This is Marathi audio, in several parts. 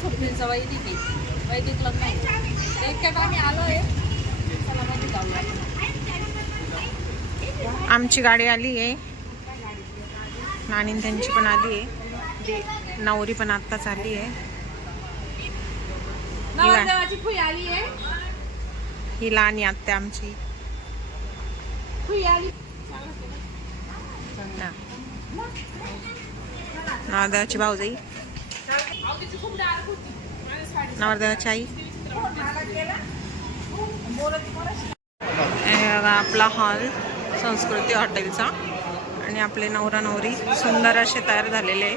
स्वप्नीलचं वैदिक लग्न आहे. इतक्यात आम्ही आलो आहे. चला मध्ये जाऊया. आमची गाडी आली आहे आणि त्यांची पण आली आहे. नवरी पण आत्ताच आली आहे. नवरदेवाची खुई आली आहे. ही लहान आत्या आमची खुई आली. नवरदेवाची भाऊजाई, नवरदेवाची आई. आपला हॉल संस्कृती हॉटेलचा आणि आपले नवरा नवरी सुंदर असे तयार झालेले आहे.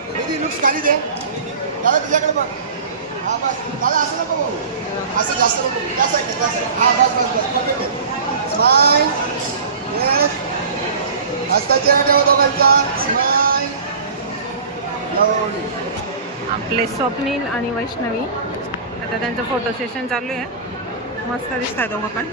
आपले स्वप्नील आणि वैष्णवी आता त्यांचं फोटो सेशन चालू आहे. मस्त दिसतात दोघं पण.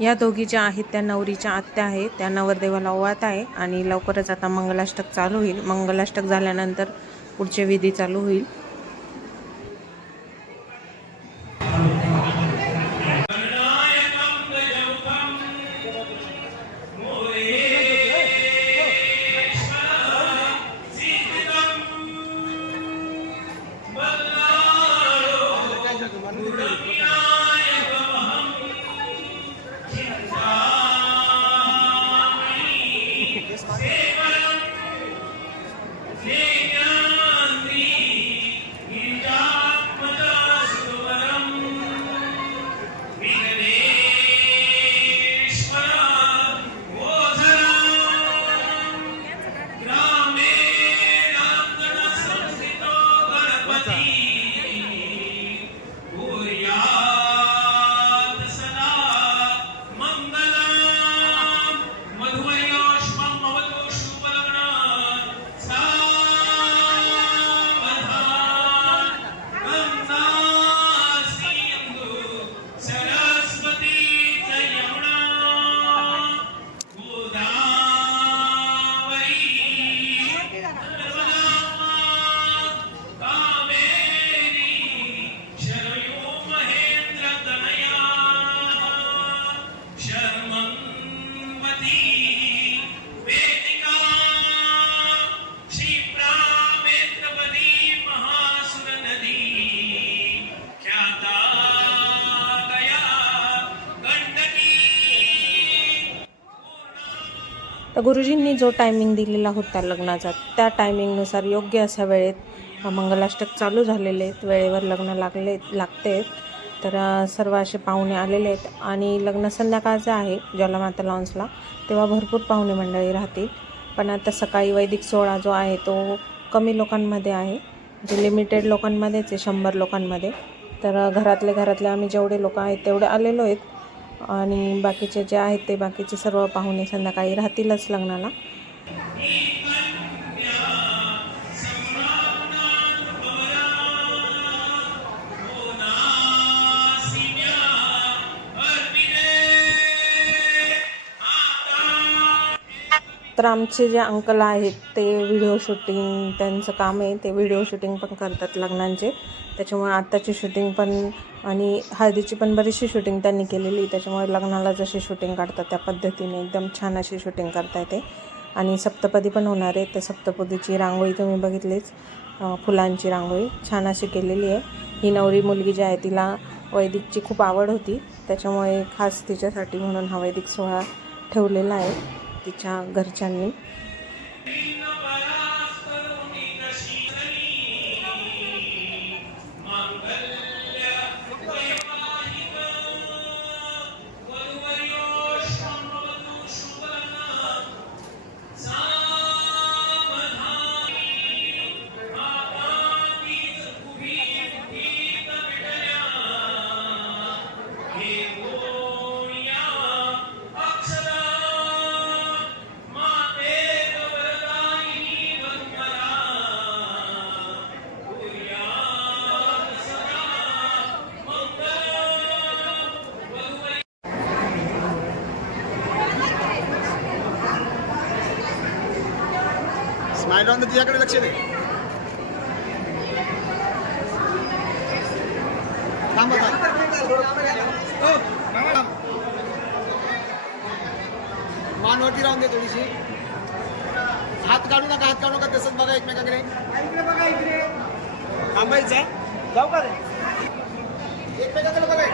या दोघी ज्या आहेत त्या नवरीच्या आत्या आहेत. त्या नवरदेवाला ओवाळत आहे आणि लवकरच आता मंगलाष्टक चालू होईल. मंगलाष्टक झाल्यानंतर पुढचे विधी चालू होईल. तर गुरुजींनी जो टायमिंग दिलेला होता लग्नाचा त्या टायमिंगनुसार योग्य अशा वेळेत मंगलाष्टक चालू झालेले आहेत. वेळेवर लग्न लागते. तर सर्व असे पाहुणे आलेले आहेत आणि लग्न संध्याकाळचं आहे ज्वालामाता लॉन्सला, तेव्हा भरपूर पाहुणे मंडळी राहतील. पण आता सकाळी वैदिक सोहळा जो आहे तो कमी लोकांमध्ये आहे, जे लिमिटेड लोकांमध्येच आहे, 100 लोकांमध्ये. तर घरातले आम्ही जेवढे लोक आहेत तेवढे आलेलो आहेत आणि बाकीचे जे आहेत ते बाकीचे सर्व पाहुणे संध्याकाळी राहतीलच लग्नाला. तर आमचे जे अंकल आहेत ते व्हिडिओ शूटिंग त्यांचं काम आहे, ते व्हिडिओ शूटिंग पण करतात लग्नांचे. त्याच्यामुळे आत्ताची शूटिंग पण आणि हळदीची पण बरीचशी शूटिंग त्यांनी केलेली. त्याच्यामुळे लग्नाला जशी शूटिंग काढतात त्या पद्धतीने एकदम छान अशी शूटिंग करता येते. आणि सप्तपदी पण होणार आहे. तर सप्तपदीची रांगोळी तुम्ही बघितलीच, फुलांची रांगोळी छान अशी केलेली आहे. ही नवरी मुलगी जी आहे तिला वैदिकची खूप आवड होती, त्याच्यामुळे खास तिच्यासाठी म्हणून हा वैदिक सोहळा ठेवलेला आहे तिच्या घरच्यांनी. स्माइल ऑन द तुझ्याकडे लक्ष दे. थांब मान वरती राहून दे थोडीशी. हात काढू नका तसंच बघा एकमेकाकडे. थांबायचं जाऊ का रे एकमेकाकडे बघा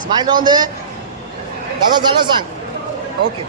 स्माइल राहून दे. दादा झालं सांग. ओके.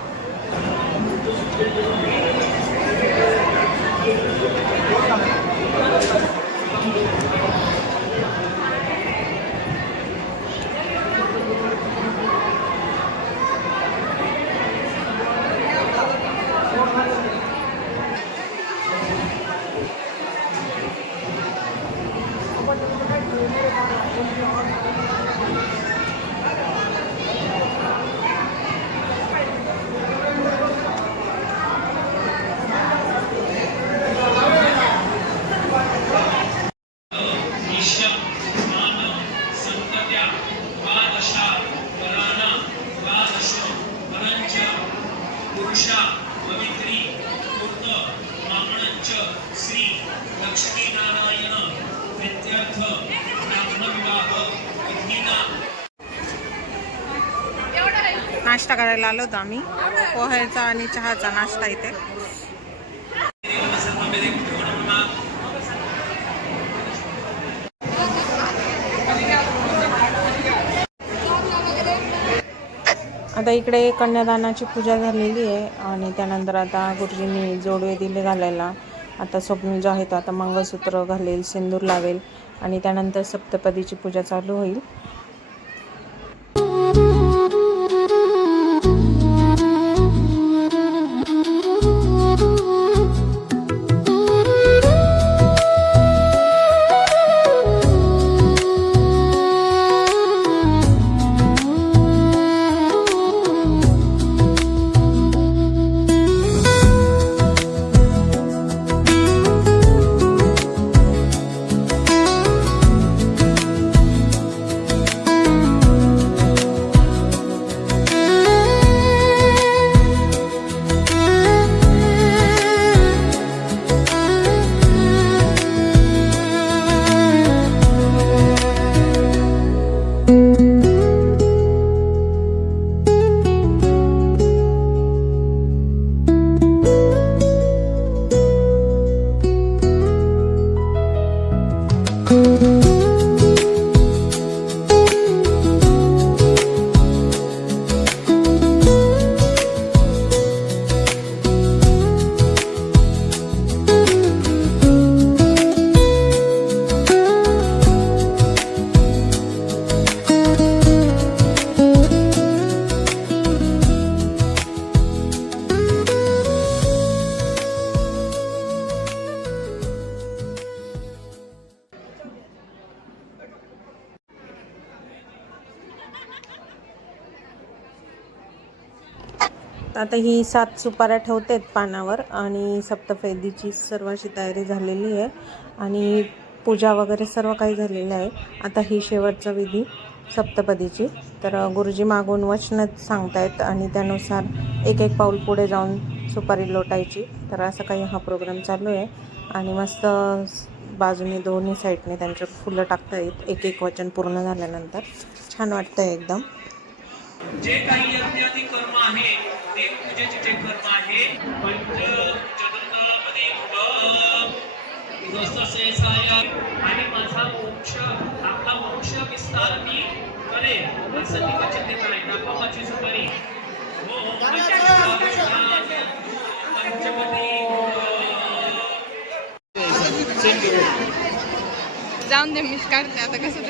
नाश्ता करायला आलो होतो आम्ही. पोह्याचा आणि चहाचा नाश्ता इथे. आता इकडे कन्यादानाची पूजा झालेली आहे आणि त्यानंतर आता गुरुजींनी जोडवे दिले घालायला. आता स्वप्नील जो आहे तो आता मंगळसूत्र घालेल, सिंदूर लावेल आणि त्यानंतर सप्तपदीची पूजा चालू होईल. आता ही 7 सुपाऱ्या ठेवतेत पानावर आणि सप्तपदीची सर्व अशी तयारी झालेली आहे आणि पूजा वगैरे सर्व काही झालेलं आहे. आता ही शेवटचा विधी सप्तपदीची. तर गुरुजी मागून वचनच सांगतायत आणि त्यानुसार एक एक पाऊल पुढे जाऊन सुपारी लोटायची. तर असं काही हा प्रोग्राम चालू आहे आणि मस्त बाजूने दोन्ही साईडने त्यांच्या फुलं टाकतायत एक एक वचन पूर्ण झाल्यानंतर. छान वाटतंय एकदम. जे काही यज्ञादी कर्म आहे देवपूजेचे जे कर्म आहे पंच जगन्नाथपदी आणि माझा मोक्ष आपला मोक्ष विस्तार मी करेन असं ती वचन देत आहे. दाखवा माझी सुपारी. जाऊन दे मिस काढते आता कसं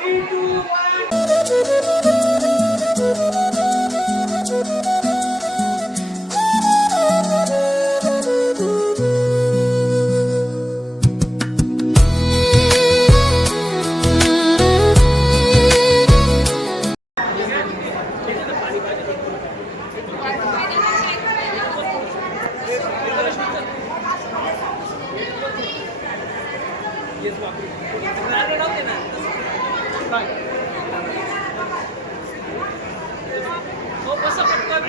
Thank you. हो बसा पटकन.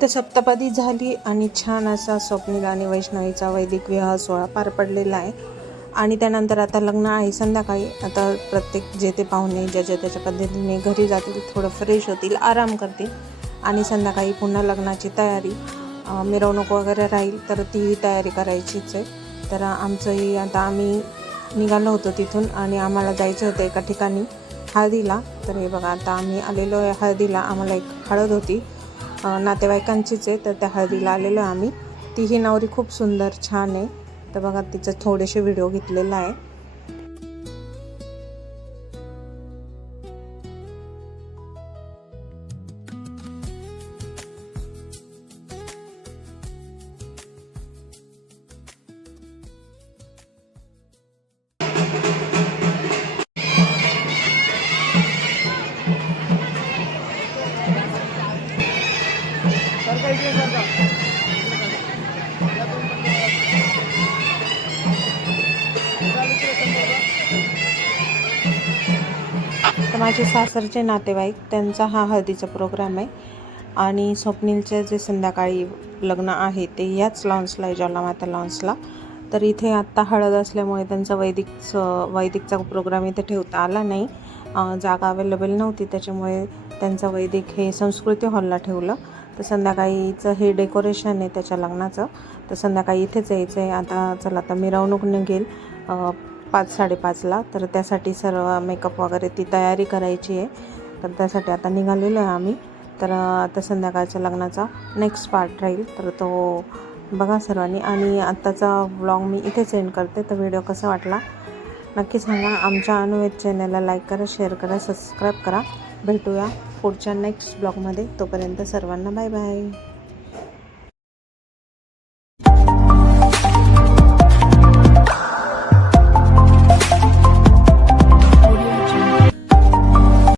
तर सप्तपदी झाली आणि छान असा स्वप्नील आणि वैष्णवीचा वैदिक विवाह सोहळा पार पडलेला आहे. आणि त्यानंतर आता लग्न आहे संध्याकाळी. आता प्रत्येक जे ते पाहुणे ज्याच्या त्याच्या पद्धतीने घरी जातील, थोडं फ्रेश होतील, आराम करतील आणि संध्याकाळी पुन्हा लग्नाची तयारी. मिरवणूक वगैरे राहील तर ती तयारी करायचीच आहे. तर आमचंही आता आम्ही निघालो होतो तिथून आणि आम्हाला जायचं होतं एका ठिकाणी हळदीला. तर हे बघा आता आम्ही आलेलो आहे हळदीला. आम्हाला एक हळद होती नातेवाईकांचीच आहे, तर त्या हळदीला आलेलो आहे आम्ही. तीही नवरी खूप सुंदर छान आहे. तर बघा तिचं थोडेसे व्हिडिओ घेतलेला आहे. तर माझे सासरचे नातेवाईक त्यांचा हा हळदीचा प्रोग्राम आहे आणि स्वप्नीलचे जे संध्याकाळी लग्न आहे ते याच लॉन्सला आहे, ज्वालामाता लॉन्सला. तर इथे आत्ता हळद असल्यामुळे त्यांचा वैदिकचा प्रोग्राम इथे ठेवता आला नाही. जागा अवेलेबल नव्हती, त्याच्यामुळे त्यांचा वैदिक हे संस्कृती हॉलला ठेवलं. तर संध्याकाळीचं हे डेकोरेशन आहे त्याच्या लग्नाचं. तर संध्याकाळी इथेच यायचं आहे. आता चला आता मिरवणूक निघेल 5-5:30ला. तर त्यासाठी सर्व मेकअप वगैरे ती तयारी करायची आहे. तर त्यासाठी आता निघालेलो आहे आम्ही. तर आता संध्याकाळच्या लग्नाचा नेक्स्ट पार्ट राहील, तर तो बघा सर्वांनी. आणि आत्ताचा व्लॉग मी इथेच एंड करते. तर व्हिडिओ कसा वाटला नक्की सांगा. आमच्या अनुवेद चॅनलला लाईक करा, शेअर करा, सबस्क्राईब करा. भेटूया पुढच्या नेक्स्ट ब्लॉगमध्ये. तोपर्यंत सर्वांना बाय बाय.